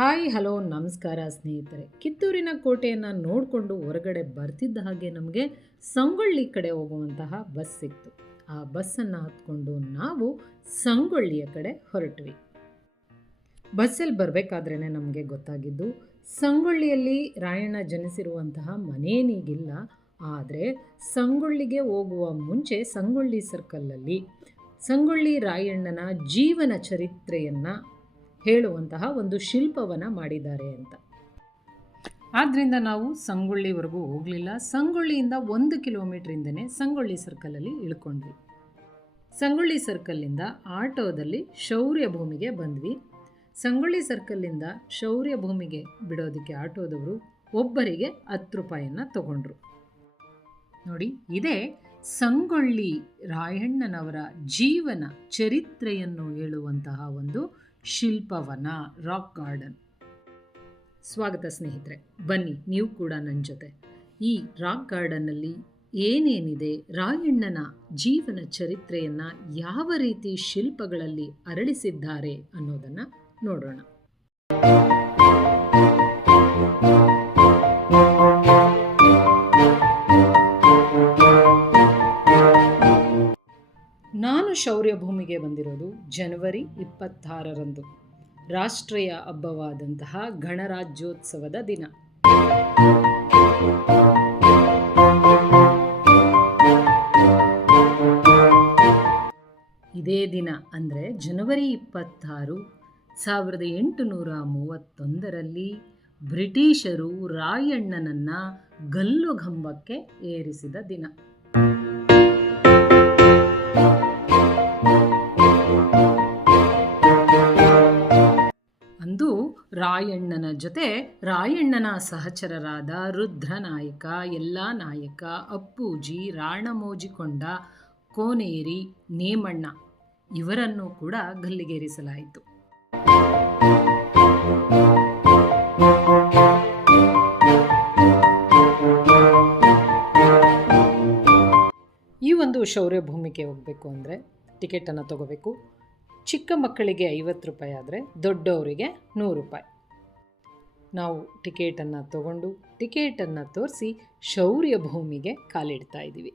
Hi, hello, ನಮಸ್ಕಾರ ಸ್ನೇಹಿತರೆ. ಕಿತ್ತೂರಿನ ಕೋಟೆಯನ್ನು ನೋಡಿಕೊಂಡು ಹೊರಗಡೆ ಬರ್ತಿದ್ದ ಹಾಗೆ ನಮಗೆ ಸಂಗೊಳ್ಳಿ ಕಡೆ ಹೋಗುವಂತಹ ಬಸ್ ಸಿಕ್ತು. ಆ ಬಸ್ಸನ್ನು ಹತ್ಕೊಂಡು ನಾವು ಸಂಗೊಳ್ಳಿಯ ಕಡೆ ಹೊರಟ್ವಿ. ಬಸ್ಸಲ್ಲಿ ಬರಬೇಕಾದ್ರೇ ನಮಗೆ ಗೊತ್ತಾಗಿದ್ದು, ಸಂಗೊಳ್ಳಿಯಲ್ಲಿ ರಾಯಣ್ಣ ಜನಿಸಿರುವಂತಹ ಮನೇನೀಗಿಲ್ಲ ಆದರೆ ಸಂಗೊಳ್ಳಿಗೆ ಹೋಗುವ ಮುಂಚೆ ಸಂಗೊಳ್ಳಿ ಸರ್ಕಲಲ್ಲಿ ಸಂಗೊಳ್ಳಿ ರಾಯಣ್ಣನ ಜೀವನ ಚರಿತ್ರೆಯನ್ನು ಹೇಳುವಂತಹ ಒಂದು ಶಿಲ್ಪವನ್ನು ಮಾಡಿದ್ದಾರೆ ಅಂತ. ಆದ್ದರಿಂದ ನಾವು ಸಂಗೊಳ್ಳಿವರೆಗೂ ಹೋಗಲಿಲ್ಲ. ಸಂಗೊಳ್ಳಿಯಿಂದ ಒಂದು ಕಿಲೋಮೀಟ್ರಿಂದನೇ ಸಂಗೊಳ್ಳಿ ಸರ್ಕಲಲ್ಲಿ ಇಳ್ಕೊಂಡ್ವಿ. ಸಂಗೊಳ್ಳಿ ಸರ್ಕಲ್ಲಿಂದ ಆಟೋದಲ್ಲಿ ಶೌರ್ಯ ಭೂಮಿಗೆ ಬಂದ್ವಿ. ಸಂಗೊಳ್ಳಿ ಸರ್ಕಲ್ಲಿಂದ ಶೌರ್ಯ ಭೂಮಿಗೆ ಬಿಡೋದಕ್ಕೆ ಆಟೋದವರು ಒಬ್ಬರಿಗೆ ಹತ್ತು ರೂಪಾಯಿಯನ್ನು ತಗೊಂಡ್ರು. ನೋಡಿ, ಇದೇ ಸಂಗೊಳ್ಳಿ ರಾಯಣ್ಣನವರ ಜೀವನ ಚರಿತ್ರೆಯನ್ನು ಹೇಳುವಂತಹ ಒಂದು ಶಿಲ್ಪವನ, ರಾಕ್ ಗಾರ್ಡನ್. ಸ್ವಾಗತ ಸ್ನೇಹಿತರೆ, ಬನ್ನಿ, ನೀವು ಕೂಡ ನನ್ನ ಜೊತೆ. ಈ ರಾಕ್ ಗಾರ್ಡನ್ನಲ್ಲಿ ಏನೇನಿದೆ, ರಾಯಣ್ಣನ ಜೀವನ ಚರಿತ್ರೆಯನ್ನು ಯಾವ ರೀತಿ ಶಿಲ್ಪಗಳಲ್ಲಿ ಅರಳಿಸಿದ್ದಾರೆ ಅನ್ನೋದನ್ನು ನೋಡೋಣ ನಾನು ಶೌರ್ಯ ಭೂಮಿಗೆ ಬಂದಿರೋದು ಜನವರಿ ಇಪ್ಪತ್ತಾರರಂದು. ರಾಷ್ಟ್ರೀಯ ಹಬ್ಬವಾದಂತಹ ಗಣರಾಜ್ಯೋತ್ಸವದ ದಿನ. ಇದೇ ದಿನ ಅಂದರೆ ಜನವರಿ ಇಪ್ಪತ್ತಾರು ಸಾವಿರದ ಎಂಟುನೂರ ಮೂವತ್ತೊಂದರಲ್ಲಿ ಬ್ರಿಟಿಷರು ರಾಯಣ್ಣನನ್ನು ಗಲ್ಲುಗಂಬಕ್ಕೆ ಏರಿಸಿದ ದಿನ. ರಾಯಣ್ಣನ ಜೊತೆ ರಾಯಣ್ಣನ ಸಹಚರರಾದ ರುದ್ರನಾಯಕ ಎಲ್ಲ ನಾಯಕ, ಅಪ್ಪೂಜಿ, ರಾಣಮೋಜಿಕೊಂಡ, ಕೋನೇರಿ, ನೇಮಣ್ಣ ಇವರನ್ನು ಕೂಡ ಗಲ್ಲಿಗೇರಿಸಲಾಯಿತು. ಈ ಒಂದು ಶೌರ್ಯ ಭೂಮಿಗೆ ಹೋಗಬೇಕು ಅಂದರೆ ಟಿಕೆಟನ್ನು ತಗೋಬೇಕು. ಚಿಕ್ಕ ಮಕ್ಕಳಿಗೆ ಐವತ್ತು ರೂಪಾಯಿ ಆದರೆ ದೊಡ್ಡವರಿಗೆ ನೂರು ರೂಪಾಯಿ. ನಾವು ಟಿಕೆಟನ್ನು ತಗೊಂಡು ಟಿಕೆಟನ್ನು ತೋರಿಸಿ ಶೌರ್ಯ ಭೂಮಿಗೆ ಕಾಲಿಡ್ತಾ ಇದ್ದೀವಿ.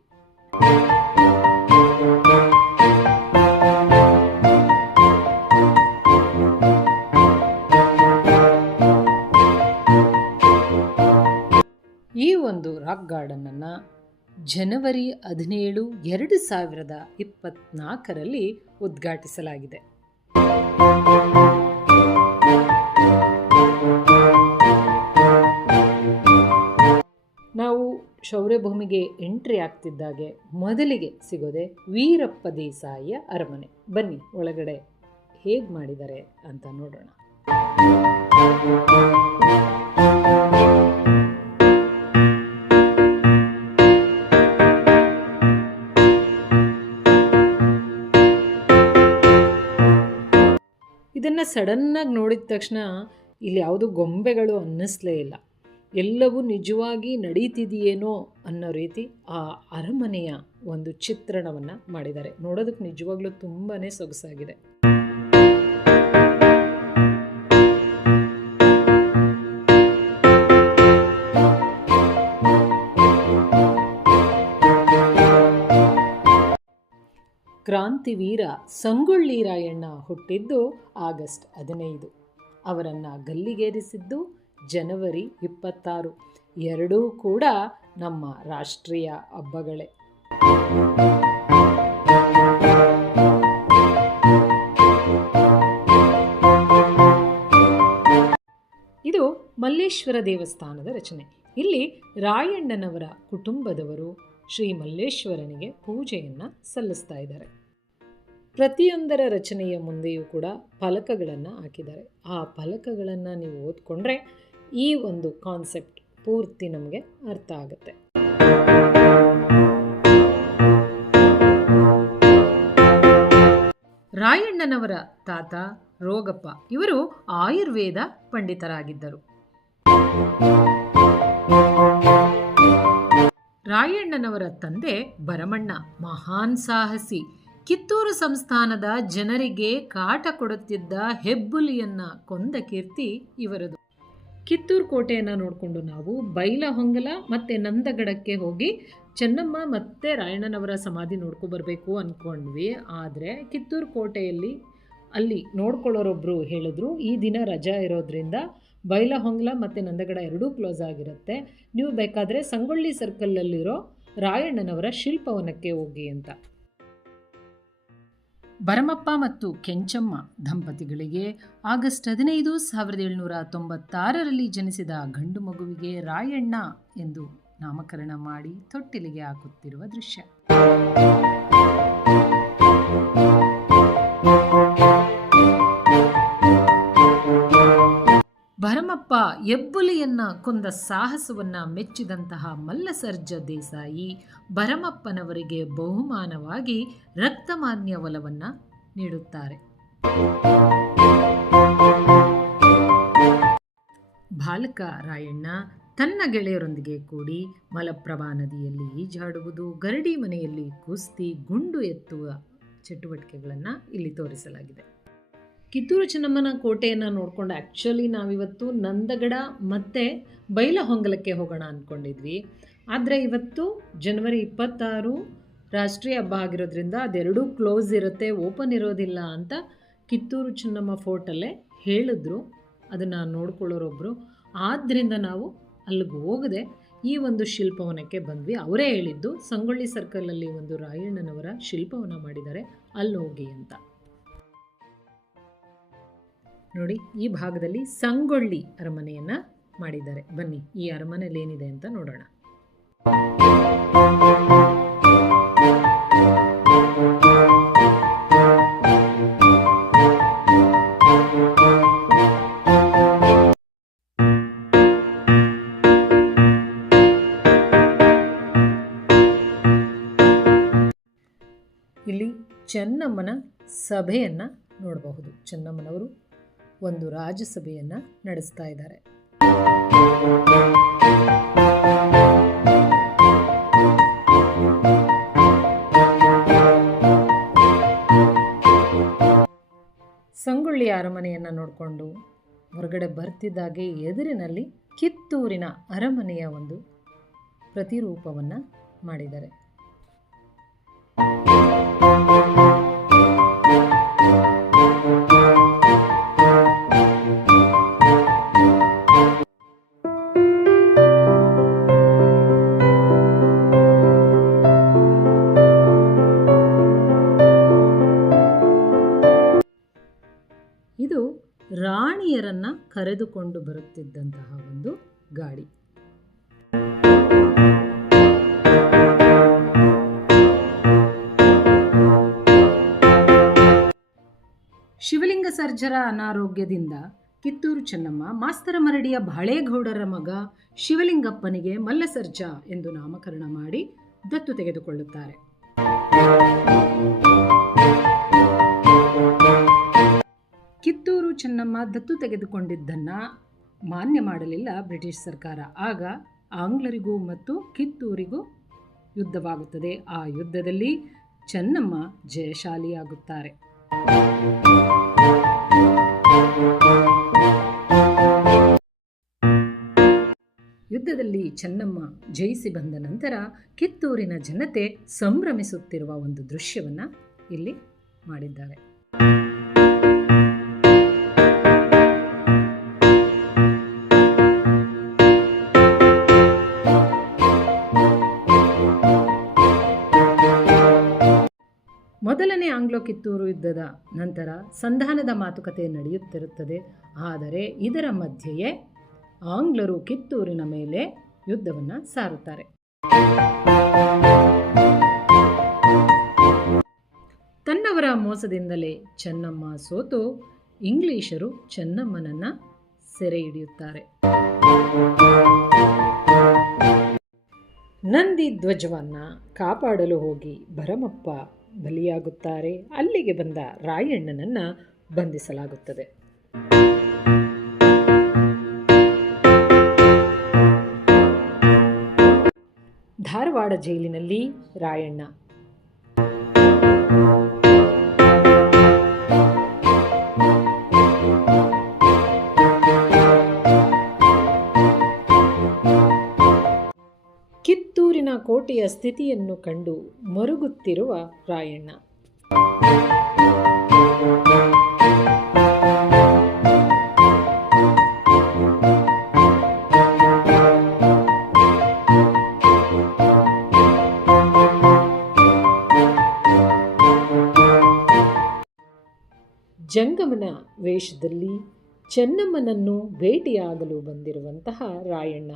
ಈ ಒಂದು ರಾಕ್ ಗಾರ್ಡನನ್ನು ಜನವರಿ ಹದಿನೇಳು, ಎರಡು ಸಾವಿರದ ಇಪ್ಪತ್ನಾಲ್ಕರಲ್ಲಿ ಉದ್ಘಾಟಿಸಲಾಗಿದೆ. ನಾವು ಶೌರ್ಯಭೂಮಿಗೆ ಎಂಟ್ರಿ ಆಗ್ತಿದ್ದಾಗೆ ಮೊದಲಿಗೆ ಸಿಗೋದೆ ವೀರಪ್ಪ ದೇಸಾಯಿಯ ಅರಮನೆ. ಬನ್ನಿ, ಒಳಗಡೆ ಹೇಗೆ ಮಾಡಿದ್ದಾರೆ ಅಂತ ನೋಡೋಣ. ಇದನ್ನು ಸಡನ್ನಾಗಿ ನೋಡಿದ ತಕ್ಷಣ ಇಲ್ಲಿ ಯಾವುದು ಗೊಂಬೆಗಳು ಅನ್ನಿಸ್ಲೇ ಇಲ್ಲ. ಎಲ್ಲವೂ ನಿಜವಾಗಿ ನಡೀತಿದೆಯೇನೋ ಅನ್ನೋ ರೀತಿ ಆ ಅರಮನೆಯ ಒಂದು ಚಿತ್ರಣವನ್ನು ಮಾಡಿದ್ದಾರೆ. ನೋಡೋದಕ್ಕೆ ನಿಜವಾಗ್ಲೂ ತುಂಬಾ ಸೊಗಸಾಗಿದೆ. ಕ್ರಾಂತಿವೀರ ಸಂಗೊಳ್ಳಿ ರಾಯಣ್ಣ ಹುಟ್ಟಿದ್ದು ಆಗಸ್ಟ್ ಹದಿನೈದು. ಅವರನ್ನು ಗಲ್ಲಿಗೇರಿಸಿದ್ದು ಜನವರಿ ಇಪ್ಪತ್ತಾರು. ಎರಡೂ ಕೂಡ ನಮ್ಮ ರಾಷ್ಟ್ರೀಯ ಹಬ್ಬಗಳೇ. ಇದು ಮಲ್ಲೇಶ್ವರ ದೇವಸ್ಥಾನದ ರಚನೆ. ಇಲ್ಲಿ ರಾಯಣ್ಣನವರ ಕುಟುಂಬದವರು ಶ್ರೀ ಮಲ್ಲೇಶ್ವರನಿಗೆ ಪೂಜೆಯನ್ನು ಸಲ್ಲಿಸ್ತಾ ಇದ್ದಾರೆ. ಪ್ರತಿಯೊಂದರ ರಚನೆಯ ಮುಂದೆಯೂ ಕೂಡ ಫಲಕಗಳನ್ನು ಹಾಕಿದ್ದಾರೆ. ಆ ಫಲಕಗಳನ್ನು ನೀವು ಓದ್ಕೊಂಡ್ರೆ ಈ ಒಂದು ಕಾನ್ಸೆಪ್ಟ್ ಪೂರ್ತಿ ನಮಗೆ ಅರ್ಥ ಆಗುತ್ತೆ. ರಾಯಣ್ಣನವರ ತಾತ ರೋಗಪ್ಪ ಇವರು ಆಯುರ್ವೇದ ಪಂಡಿತರಾಗಿದ್ದರು. ರಾಯಣ್ಣನವರ ತಂದೆ ಭರಮಣ್ಣ ಮಹಾನ್ ಸಾಹಸಿ. ಕಿತ್ತೂರು ಸಂಸ್ಥಾನದ ಜನರಿಗೆ ಕಾಟ ಕೊಡುತ್ತಿದ್ದ ಹೆಬ್ಬುಲಿಯನ್ನ ಕೊಂದ ಕೀರ್ತಿ ಇವರದು. ಕಿತ್ತೂರು ಕೋಟೆಯನ್ನು ನೋಡಿಕೊಂಡು ನಾವು ಬೈಲಹೊಂಗಲ ಮತ್ತು ನಂದಗಡಕ್ಕೆ ಹೋಗಿ ಚೆನ್ನಮ್ಮ ಮತ್ತು ರಾಯಣ್ಣನವರ ಸಮಾಧಿ ನೋಡ್ಕೊ ಬರಬೇಕು ಅಂದ್ಕೊಂಡ್ವಿ ಆದರೆ ಕಿತ್ತೂರು ಕೋಟೆಯಲ್ಲಿ ಅಲ್ಲಿ ನೋಡ್ಕೊಳ್ಳೋರೊಬ್ಬರು ಹೇಳಿದ್ರು, ಈ ದಿನ ರಜಾ ಇರೋದ್ರಿಂದ ಬೈಲಹೊಂಗಲ ಮತ್ತು ನಂದಗಡ ಎರಡೂ ಕ್ಲೋಸ್ ಆಗಿರುತ್ತೆ. ನೀವು ಬೇಕಾದರೆ ಸಂಗೊಳ್ಳಿ ಸರ್ಕಲಲ್ಲಿರೋ ರಾಯಣ್ಣನವರ ಶಿಲ್ಪವನಕ್ಕೆ ಹೋಗಿ ಅಂತ. ಭರಮಪ್ಪ ಮತ್ತು ಕೆಂಚಮ್ಮ ದಂಪತಿಗಳಿಗೆ ಆಗಸ್ಟ್ ಹದಿನೈದು ಸಾವಿರದ ಏಳುನೂರ ತೊಂಬತ್ತಾರರಲ್ಲಿ ಜನಿಸಿದ ಗಂಡು ಮಗುವಿಗೆ ರಾಯಣ್ಣ ಎಂದು ನಾಮಕರಣ ಮಾಡಿ ತೊಟ್ಟಿಲಿಗೆ ಹಾಕುತ್ತಿರುವ ದೃಶ್ಯ. ಭರಮಪ್ಪ ಎಬ್ಬುಲಿಯನ್ನ ಕೊಂದ ಸಾಹಸವನ್ನ ಮೆಚ್ಚಿದಂತಹ ಮಲ್ಲಸರ್ಜ ದೇಸಾಯಿ ಭರಮಪ್ಪನವರಿಗೆ ಬಹುಮಾನವಾಗಿ ರಕ್ತಮಾನ್ಯ ಒಲವನ್ನ ನೀಡುತ್ತಾರೆ. ಬಾಲಕ ರಾಯಣ್ಣ, ತನ್ನ ಗೆಳೆಯರೊಂದಿಗೆ ಕೂಡಿ ಮಲಪ್ರಭಾ ನದಿಯಲ್ಲಿ ಈಜಾಡುವುದು, ಗರಡಿ ಮನೆಯಲ್ಲಿ ಕುಸ್ತಿ, ಗುಂಡು ಎತ್ತುವ ಚಟುವಟಿಕೆಗಳನ್ನು ಇಲ್ಲಿ ತೋರಿಸಲಾಗಿದೆ. ಕಿತ್ತೂರು ಚೆನ್ನಮ್ಮನ ಕೋಟೆಯನ್ನು ನೋಡಿಕೊಂಡು ಆ್ಯಕ್ಚುಲಿ ನಾವಿವತ್ತು ನಂದಗಡ ಮತ್ತು ಬೈಲಹೊಂಗಲಕ್ಕೆ ಹೋಗೋಣ ಅಂದ್ಕೊಂಡಿದ್ವಿ ಆದರೆ ಇವತ್ತು ಜನವರಿ ಇಪ್ಪತ್ತಾರು ರಾಷ್ಟ್ರೀಯ ಹಬ್ಬ ಆಗಿರೋದ್ರಿಂದ ಅದೆರಡೂ ಕ್ಲೋಸ್ ಇರುತ್ತೆ ಓಪನ್ ಇರೋದಿಲ್ಲ ಅಂತ ಕಿತ್ತೂರು ಚೆನ್ನಮ್ಮ ಫೋರ್ಟಲ್ಲೇ ಹೇಳಿದ್ರು. ಅದನ್ನು ನೋಡ್ಕೊಳ್ಳೋರೊಬ್ಬರು ಆದ್ದರಿಂದ ನಾವು ಅಲ್ಲಿಗೆ ಹೋಗದೆ ಈ ಒಂದು ಶಿಲ್ಪವನಕ್ಕೆ ಬಂದ್ವಿ. ಅವರೇ ಹೇಳಿದ್ದು, ಸಂಗೊಳ್ಳಿ ಸರ್ಕಲಲ್ಲಿ ಒಂದು ರಾಯಣ್ಣನವರ ಶಿಲ್ಪವನ್ನು ಮಾಡಿದ್ದಾರೆ ಅಲ್ಲಿ ಹೋಗಿ ಅಂತ. ನೋಡಿ, ಈ ಭಾಗದಲ್ಲಿ ಸಂಗೊಳ್ಳಿ ಅರಮನೆಯನ್ನು ಮಾಡಿದ್ದಾರೆ. ಬನ್ನಿ, ಈ ಅರಮನೆಯಲ್ಲಿ ಏನಿದೆ ಅಂತ ನೋಡೋಣ. ಇಲ್ಲಿ ಚೆನ್ನಮ್ಮನ ಸಭೆಯನ್ನು ನೋಡಬಹುದು. ಚೆನ್ನಮ್ಮನವರು ಒಂದು ರಾಜ್ಯಸಭೆಯನ್ನ ನಡೆಸ್ತಾ ಇದ್ದಾರೆ. ಸಂಗೊಳ್ಳಿ ಅರಮನೆಯನ್ನು ನೋಡಿಕೊಂಡು ಹೊರಗಡೆ ಬರ್ತಿದ್ದಾಗೆ ಎದುರಿನಲ್ಲಿ ಕಿತ್ತೂರಿನ ಅರಮನೆಯ ಒಂದು ಪ್ರತಿರೂಪವನ್ನು ಮಾಡಿದ್ದಾರೆ. ಕರೆದುಕೊಂಡು ಬರುತ್ತಿದ್ದಂತಹ ಒಂದು ಗಾಡಿ. ಶಿವಲಿಂಗ ಸರ್ಜರ ಅನಾರೋಗ್ಯದಿಂದ ಕಿತ್ತೂರು ಚೆನ್ನಮ್ಮ, ಮಾಸ್ತರ ಮರಡಿಯ ಬಾಳೆಗೌಡರ ಮಗ ಶಿವಲಿಂಗಪ್ಪನಿಗೆ ಮಲ್ಲಸರ್ಜ ಎಂದು ನಾಮಕರಣ ಮಾಡಿ ದತ್ತು ತೆಗೆದುಕೊಳ್ಳುತ್ತಾರೆ. ಚೆನ್ನಮ್ಮ ದತ್ತು ತೆಗೆದುಕೊಂಡಿದ್ದನ್ನು ಮಾನ್ಯ ಮಾಡಲಿಲ್ಲ ಬ್ರಿಟಿಷ್ ಸರ್ಕಾರ. ಆಗ ಆಂಗ್ಲರಿಗೂ ಮತ್ತು ಕಿತ್ತೂರಿಗೂ ಯುದ್ಧವಾಗುತ್ತದೆ. ಆ ಯುದ್ಧದಲ್ಲಿ ಚೆನ್ನಮ್ಮ ಜಯಶಾಲಿಯಾಗುತ್ತಾರೆ. ಯುದ್ಧದಲ್ಲಿ ಚೆನ್ನಮ್ಮ ಜಯಿಸಿ ಬಂದ ನಂತರ ಕಿತ್ತೂರಿನ ಜನತೆ ಸಂಭ್ರಮಿಸುತ್ತಿರುವ ಒಂದು ದೃಶ್ಯವನ್ನು ಇಲ್ಲಿ ಮಾಡಿದ್ದಾರೆ. ಕಿತ್ತೂರು ಯುದ್ಧದ ನಂತರ ಸಂಧಾನದ ಮಾತುಕತೆ ನಡೆಯುತ್ತಿರುತ್ತದೆ. ಆದರೆ ಇದರ ಮಧ್ಯೆಯೇ ಆಂಗ್ಲರು ಕಿತ್ತೂರಿನ ಮೇಲೆ ಯುದ್ಧವನ್ನು ಸಾರುತ್ತಾರೆ. ತನ್ನವರ ಮೋಸದಿಂದಲೇ ಚೆನ್ನಮ್ಮ ಸೋತು ಇಂಗ್ಲಿಷರು ಚೆನ್ನಮ್ಮನನ್ನ ಸೆರೆ ಹಿಡಿಯುತ್ತಾರೆ. ನಂದಿ ಧ್ವಜವನ್ನ ಕಾಪಾಡಲು ಹೋಗಿ ಭರಮಪ್ಪ ಬಲಿಯಾಗುತ್ತಾರೆ. ಅಲ್ಲಿಗೆ ಬಂದ ರಾಯಣ್ಣನನ್ನು ಬಂಧಿಸಲಾಗುತ್ತದೆ. ಧಾರವಾಡ ಜೈಲಿನಲ್ಲಿ ರಾಯಣ್ಣ ಕೋಟೆಯ ಸ್ಥಿತಿಯನ್ನು ಕಂಡು ಮರುಗುತ್ತಿರುವ ರಾಯಣ್ಣ. ಜಂಗಮನ ವೇಷದಲ್ಲಿ ಚೆನ್ನಮ್ಮನನ್ನು ಭೇಟಿಯಾಗಲು ಬಂದಿರುವಂತಹ ರಾಯಣ್ಣ.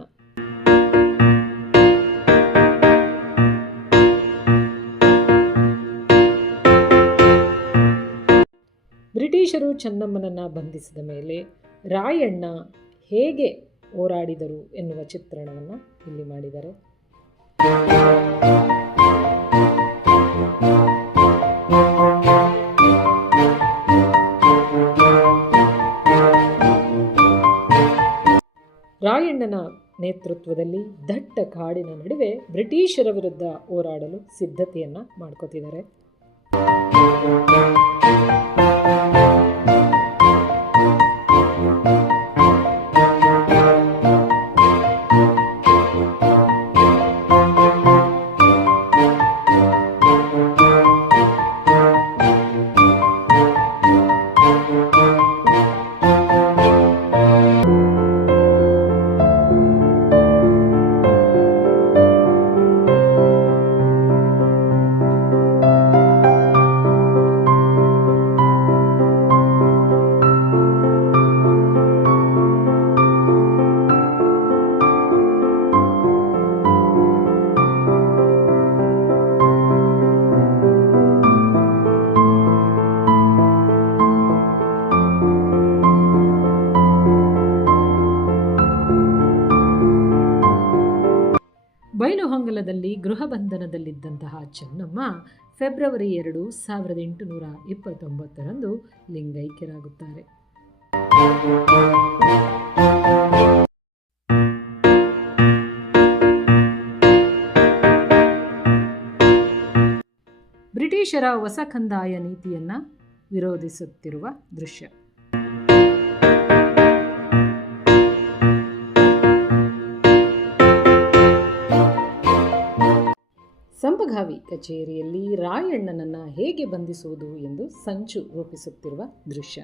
ಬ್ರಿಟಿಷರು ಚೆನ್ನಮ್ಮನನ್ನು ಬಂಧಿಸಿದ ಮೇಲೆ ರಾಯಣ್ಣ ಹೇಗೆ ಹೋರಾಡಿದರು ಎನ್ನುವ ಚಿತ್ರಣವನ್ನು ಇಲ್ಲಿ ಮಾಡಿದ್ದಾರೆ. ರಾಯಣ್ಣನ ನೇತೃತ್ವದಲ್ಲಿ ದಟ್ಟ ಕಾಡಿನ ನಡುವೆ ಬ್ರಿಟಿಷರ ವಿರುದ್ಧ ಹೋರಾಡಲು ಸಿದ್ಧತೆಯನ್ನು ಮಾಡ್ಕೋತಿದ್ದಾರೆ. ಗೃಹ ಬಂಧನದಲ್ಲಿದ್ದಂತಹ ಚೆನ್ನಮ್ಮ ಫೆಬ್ರವರಿ ಎರಡು ಸಾವಿರದ ಎಂಟುನೂರ ಇಪ್ಪತ್ತೊಂಬತ್ತರಂದು ಲಿಂಗೈಕ್ಯರಾಗುತ್ತಾರೆ. ಬ್ರಿಟಿಷರ ಹೊಸ ಕಂದಾಯ ನೀತಿಯನ್ನ ವಿರೋಧಿಸುತ್ತಿರುವ ದೃಶ್ಯ. ಸಂಪಗಾವಿ ಕಚೇರಿಯಲ್ಲಿ ರಾಯಣ್ಣನನ್ನು ಹೇಗೆ ಬಂಧಿಸುವುದು ಎಂದು ಸಂಚು ರೂಪಿಸುತ್ತಿರುವ ದೃಶ್ಯ.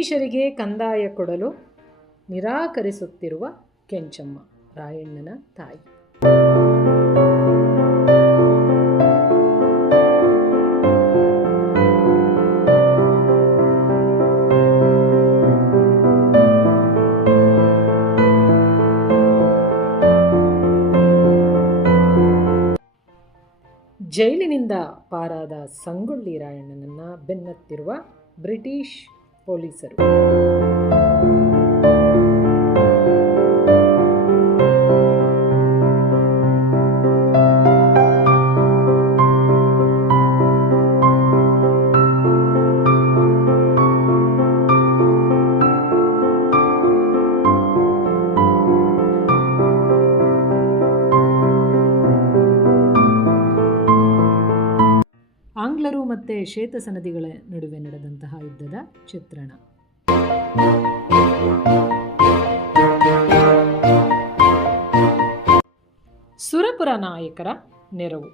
ಬ್ರಿಟಿಷರಿಗೆ ಕಂದಾಯ ಕೊಡಲು ನಿರಾಕರಿಸುತ್ತಿರುವ ಕೆಂಚಮ್ಮ ರಾಯಣ್ಣನ ತಾಯಿ. ಜೈಲಿನಿಂದ ಪಾರಾದ ಸಂಗೊಳ್ಳಿ ರಾಯಣ್ಣನನ್ನ ಬೆನ್ನತ್ತಿರುವ ಬ್ರಿಟಿಷ್ ಪೊಲೀಸರು. ಆಂಗ್ಲರು ಮತ್ತು ಶ್ವೇತಸನದಿಗಳ ನಡುವೆ ನಡೆದಂತಹ ಯುದ್ಧದ ಚಿತ್ರಣ. ಸುರಪುರ ನಾಯಕರ ನೆರವು.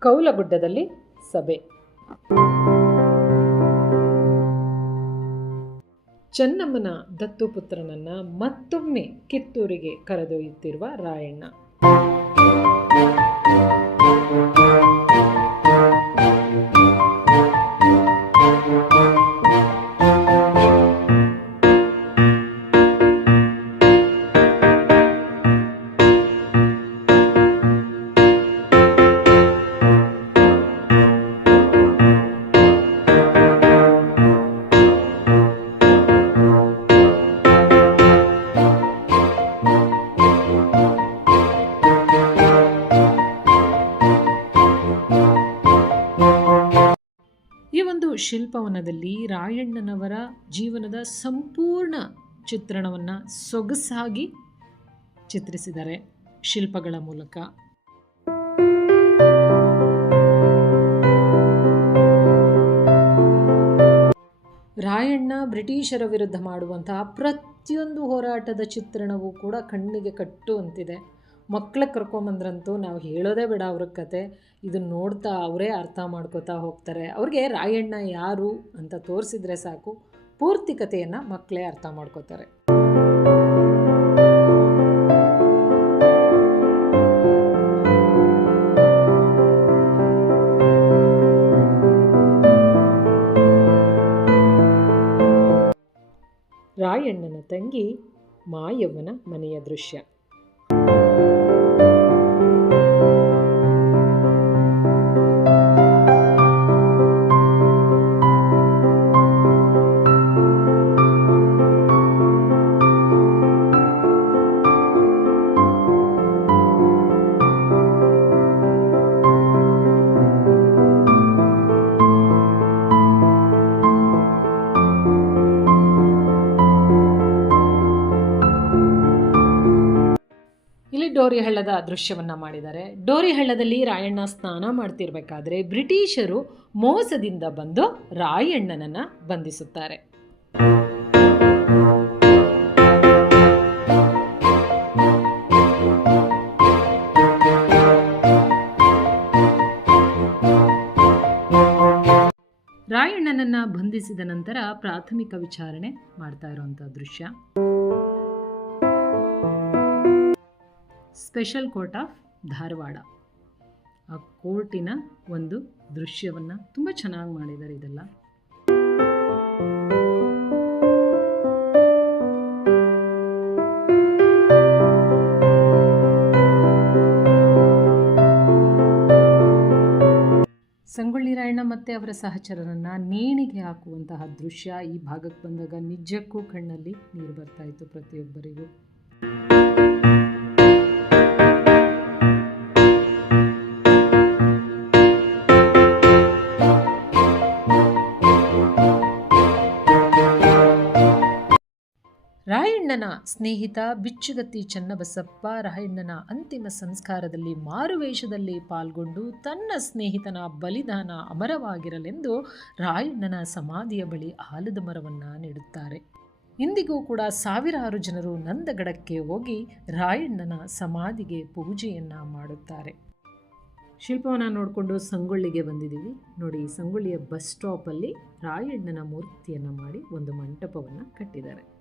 ಕೌಲಗುಡ್ಡದಲ್ಲಿ ಸಭೆ. ಚೆನ್ನಮ್ಮನ ದತ್ತುಪುತ್ರನನ್ನ ಮತ್ತೊಮ್ಮೆ ಕಿತ್ತೂರಿಗೆ ಕರೆದೊಯ್ಯುತ್ತಿರುವ ರಾಯಣ್ಣ. ಶಿಲ್ಪವನದಲ್ಲಿ ರಾಯಣ್ಣನವರ ಜೀವನದ ಸಂಪೂರ್ಣ ಚಿತ್ರಣವನ್ನು ಸೊಗಸಾಗಿ ಚಿತ್ರಿಸಿದ್ದಾರೆ ಶಿಲ್ಪಗಳ ಮೂಲಕ. ರಾಯಣ್ಣ ಬ್ರಿಟಿಷರ ವಿರುದ್ಧ ಮಾಡುವಂತಹ ಪ್ರತಿಯೊಂದು ಹೋರಾಟದ ಚಿತ್ರಣವೂ ಕೂಡ ಕಣ್ಣಿಗೆ ಕಟ್ಟುವಂತಿದೆ ಮಕ್ಕಳ ಕರ್ಕೊಂಬಂದ್ರಂತೂ ನಾವು ಹೇಳೋದೇ ಬೇಡ ಅವ್ರ ಕತೆ. ಇದನ್ನ ನೋಡ್ತಾ ಅವರೇ ಅರ್ಥ ಮಾಡ್ಕೋತಾ ಹೋಗ್ತಾರೆ. ಅವ್ರಿಗೆ ರಾಯಣ್ಣ ಯಾರು ಅಂತ ತೋರಿಸಿದ್ರೆ ಸಾಕು. ಪೂರ್ತಿ ಕಥೆಯನ್ನು ಮಕ್ಕಳೇ ಅರ್ಥ ಮಾಡ್ಕೋತಾರೆ. ರಾಯಣ್ಣನ ತಂಗಿ ಮಾಯವ್ವನ ಮನೆಯ ದೃಶ್ಯ. ಡೋರಿ ಹಳ್ಳದ ದೃಶ್ಯವನ್ನ ಮಾಡಿದ್ದಾರೆ. ಡೋರಿ ಹಳ್ಳದಲ್ಲಿ ರಾಯಣ್ಣ ಸ್ನಾನ ಮಾಡ್ತಿರ್ಬೇಕಾದ್ರೆ ಬ್ರಿಟಿಷರು ಮೋಸದಿಂದ ಬಂದು ರಾಯಣ್ಣನನ್ನ ಬಂಧಿಸುತ್ತಾರೆ. ರಾಯಣ್ಣನನ್ನ ಬಂಧಿಸಿದ ನಂತರ ಪ್ರಾಥಮಿಕ ವಿಚಾರಣೆ ಮಾಡ್ತಾ ಇರುವಂಥ ದೃಶ್ಯ. Special court of Dharwad. ಆ ಕೋರ್ಟಿನ ಒಂದು ದೃಶ್ಯವನ್ನು ತುಂಬ ಚೆನ್ನಾಗಿ ಮಾಡಿದ್ದಾರೆ ಇದೆಲ್ಲ. ಸಂಗೊಳ್ಳಿ ರಾಯಣ್ಣ ಮತ್ತು ಅವರ ಸಹಚರರನ್ನು ನೇಣಿಗೆ ಹಾಕುವಂತಹ ದೃಶ್ಯ ಈ ಭಾಗಕ್ಕೆ ಬಂದಾಗ ನಿಜಕ್ಕೂ ಕಣ್ಣಲ್ಲಿ ನೀರು ಬರ್ತಾ ಇತ್ತು ಪ್ರತಿಯೊಬ್ಬರಿಗೂ. ರಾಯಣ್ಣನ ಸ್ನೇಹಿತ, ಬಿಚ್ಚುಗತ್ತಿ ಚನ್ನಬಸಪ್ಪ ರಾಯಣ್ಣನ ಅಂತಿಮ ಸಂಸ್ಕಾರದಲ್ಲಿ ಮಾರುವೇಷದಲ್ಲಿ ಪಾಲ್ಗೊಂಡು ತನ್ನ ಸ್ನೇಹಿತನ ಬಲಿದಾನ ಅಮರವಾಗಿರಲೆಂದು ರಾಯಣ್ಣನ ಸಮಾಧಿಯ ಬಳಿ ಆಲದ ಮರವನ್ನು ನೆಡುತ್ತಾರೆ. ಇಂದಿಗೂ ಕೂಡ ಸಾವಿರಾರು ಜನರು ನಂದಗಡಕ್ಕೆ ಹೋಗಿ ರಾಯಣ್ಣನ ಸಮಾಧಿಗೆ ಪೂಜೆಯನ್ನು ಮಾಡುತ್ತಾರೆ. ಶಿಲ್ಪವನ್ನು ನೋಡಿಕೊಂಡು ಸಂಗೊಳ್ಳಿಗೆ ಬಂದಿದ್ದೀವಿ. ನೋಡಿ, ಸಂಗೊಳ್ಳಿಯ ಬಸ್ ಸ್ಟಾಪಲ್ಲಿ ರಾಯಣ್ಣನ ಮೂರ್ತಿಯನ್ನು ಮಾಡಿ ಒಂದು ಮಂಟಪವನ್ನು ಕಟ್ಟಿದ್ದಾರೆ.